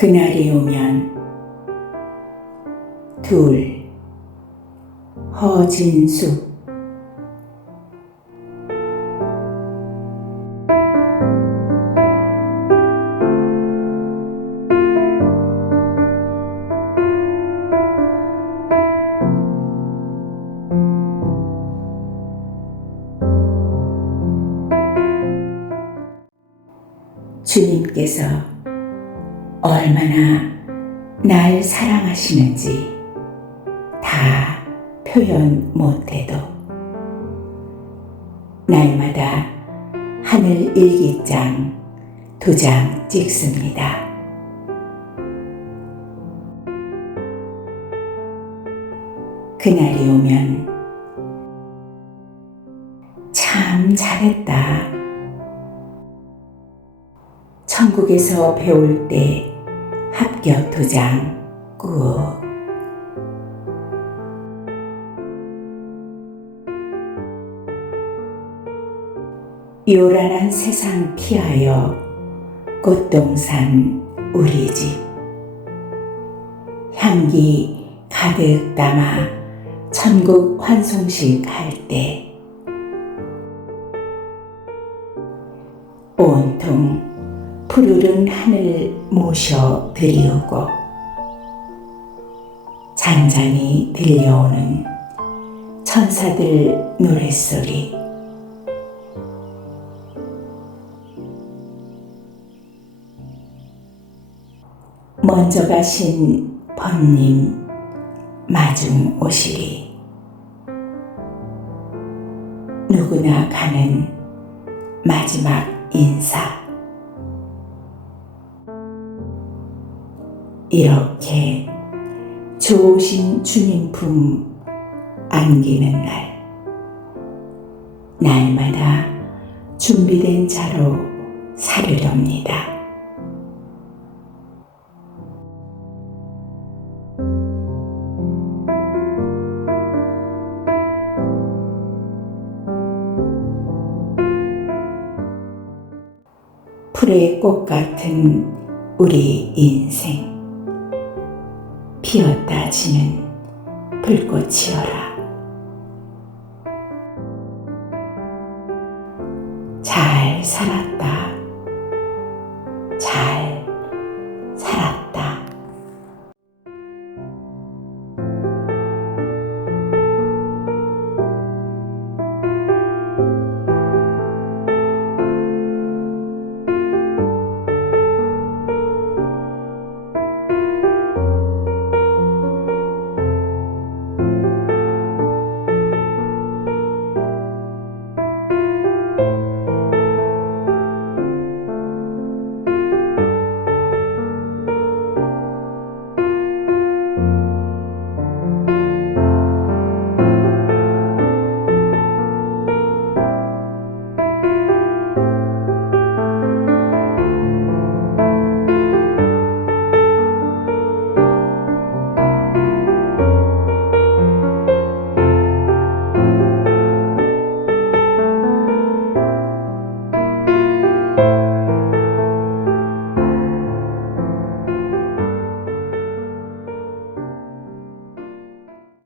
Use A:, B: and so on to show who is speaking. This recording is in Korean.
A: 그날이 오면 둘 허진수. 주님께서 얼마나 날 사랑하시는지 다 표현 못해도 날마다 하늘 일기장 두 장 찍습니다. 그날이 오면 참 잘했다. 천국에서 배울 때 합격 도장 꾹. 요란한 세상 피하여 꽃동산 우리 집 향기 가득 담아 천국 환송식 할 때 온통 푸르른 하늘 모셔 드리우고 잔잔히 들려오는 천사들 노랫소리. 먼저 가신 번님 마중 오시리. 누구나 가는 마지막 인사 이렇게 좋으신 주님 품 안기는 날 날마다 준비된 차로 사르렵니다. 풀의 꽃 같은 우리 인생 피었다 지는 불꽃이여라. 잘 살았다